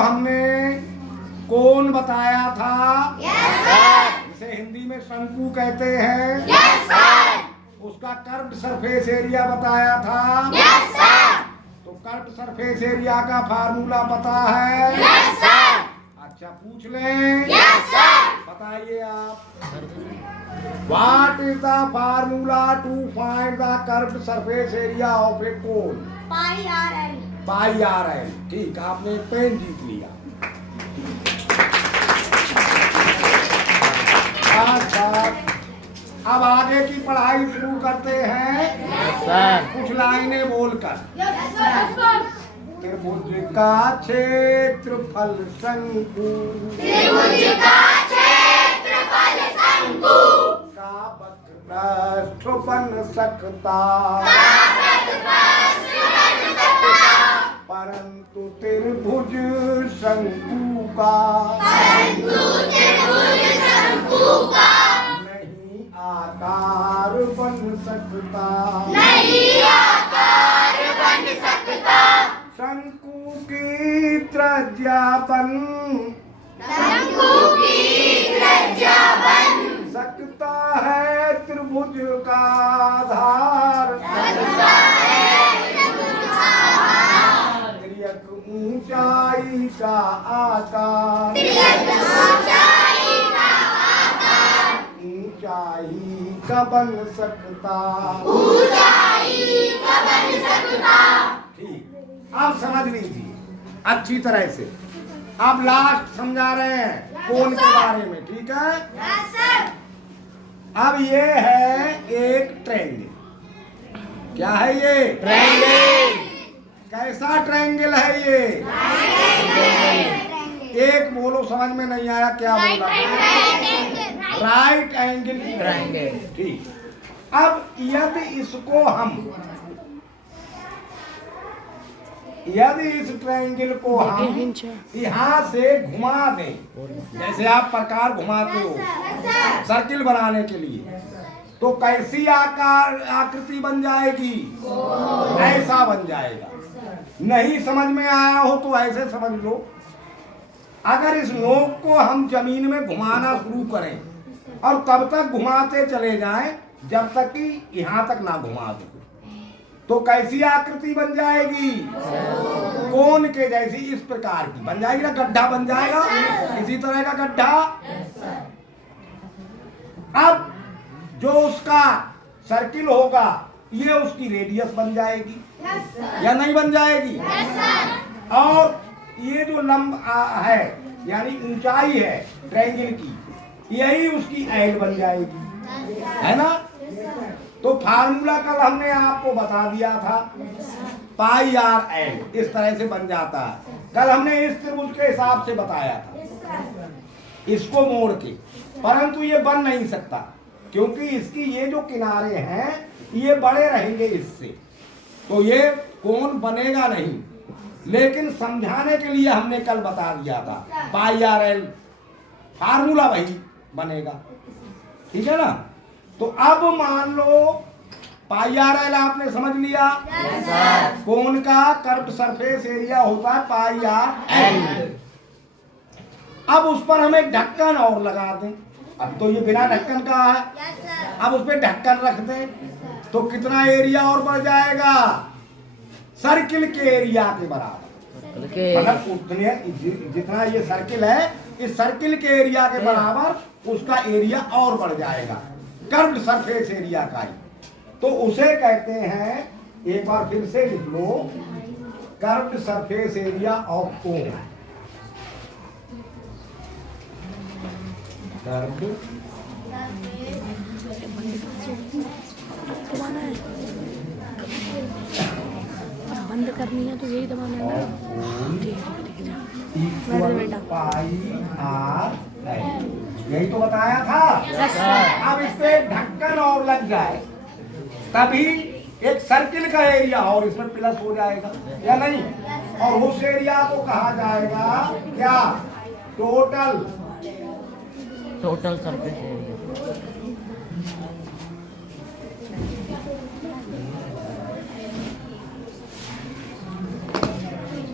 हमने कौन बताया था? Yes sir. इसे हिंदी में शंकु कहते हैं। Yes sir. उसका कर्व सरफेस एरिया बताया था। Yes sir. तो कर्व सरफेस एरिया का फार्मूला पता है? Yes sir. अच्छा पूछ लें। Yes sir. बताइए आप। What is the formula to find the curved surface area of a cone? Pi R L. Pi R L. ठीक, आपने एक पेन जीत लिया। अब आगे की पढ़ाई शुरू करते हैं। Yes sir. कुछ लाइनें बोलकर। Yes sir. त्रिभुज का क्षेत्रफल शंकु त्रिभुज का क्षेत्रफल शंकु का वक्रपृष्ठ बन सकता, परंतु त्रिभुज शंकु का नहीं आकार बन सकता। नहीं आकार बन सकता। शंकु की त्रिज्या बन शंकु की त्रिज्या बन सकता है त्रिभुज का आधार। सकता है त्रियक ऊंचाई का आकार, त्रियक ऊंचाई का आकार ऊंचाई का बन सकता। ऊंचाई का बन सकता। ठीक, अब समझ लीजिए अच्छी तरह से। अब लास्ट समझा रहे हैं कोण के बारे में, ठीक है? Yes sir. अब ये है एक ट्रायंगल। क्या है ये? ट्रायंगल। कैसा ट्रायंगल है ये? एक बोलो, समझ में नहीं आया क्या बोला? Right angle triangle. ठीक, अब यदि इस ट्रायंगल को हम यहाँ से घुमा दें, जैसे आप प्रकार घुमाते हो सर्किल बनाने के लिए, तो कैसी आकृति बन जाएगी? ऐसा बन जाएगा। नहीं समझ में आया हो तो ऐसे समझ लो, अगर इस नोक को हम जमीन में घुमाना शुरू करें और तब तक घुमाते चले जाएं जब तक कि यहाँ तक ना घुमा दो, तो कैसी आकृति बन जाएगी? कोण के जैसी, इस प्रकार की बन जाएगी ना। गड्ढा बन जाएगा, इसी तरह का गड्ढा। अब जो उसका सर्किल होगा ये उसकी रेडियस बन जाएगी या नहीं बन जाएगी? और ये जो लंब है यानी ऊंचाई है ट्रायंगल की, यही उसकी एल बन जाएगी, है ना? तो फार्मूला कल हमने आपको बता दिया था, पाई आर एल इस तरह से बन जाता है। कल हमने इस त्रिभुज के हिसाब से बताया था, इसको मोड़ के, परंतु ये बन नहीं सकता क्योंकि इसकी ये जो किनारे हैं ये बड़े रहेंगे इससे, तो ये कोण बनेगा नहीं। लेकिन समझाने के लिए हमने कल बता दिया था पाई आर एल, फार्मूला वही बनेगा, ठीक है ना? तो अब मान लो पाई आर एल आपने समझ लिया। कोण का कर्व्ड सरफेस एरिया होता है पाई आर एल। अब उस पर हम एक ढक्कन और लगा दें। अब तो ये बिना ढक्कन का है, अब उस पर ढक्कन रख दें तो कितना एरिया और बढ़ जाएगा? सर्किल के एरिया के बराबर। मतलब उतने जितना ये सर्किल है, इस सर्किल के एरिया के बराबर उसका एरिया और बढ़ जाएगा, कर्व्ड सरफेस एरिया का ही। तो उसे कहते हैं, एक बार फिर से लिख लो, curved surface area of cone. बंद करनी है तो यही दबाना है ना। पाई आर एल, यही तो बताया था। अब इस पे ढक्कन और लग जाए तभी एक सर्किल का एरिया और इसमें प्लस हो जाएगा या नहीं? और उस एरिया को कहा जाएगा क्या? Total surface area.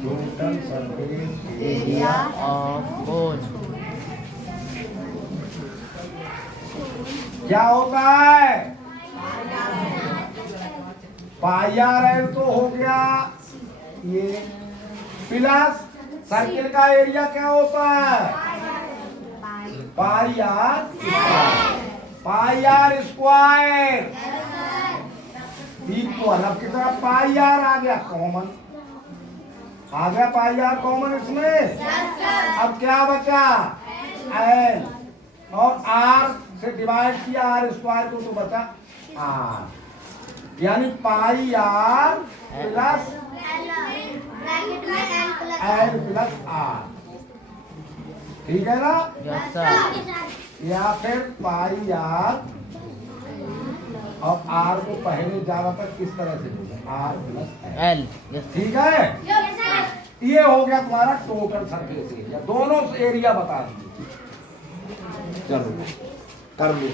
Total total surface area of कोन क्या होता है? पाई आर एल तो हो गया ये, प्लस सर्किल का एरिया क्या होता है? पाई आर स्क्वायर इक्वल। अब कितना पाई आर आ गया कॉमन, आ गया पाई आर कॉमन इसमें। अब क्या बचा? एल, और आर से डिवाइड किया आर स्क्वायर को तो बचा आर, यानी pi R plus L plus R. ठीक है ना? Yes sir. या फिर पाई आर और आर को पहले ज्यादातर किस तरह से होगा? Are plus L. यस ठीक है। ये हो गया तुम्हारा टोटल सरफेस एरिया, दोनों एरिया बता दिए। चलो कर लो।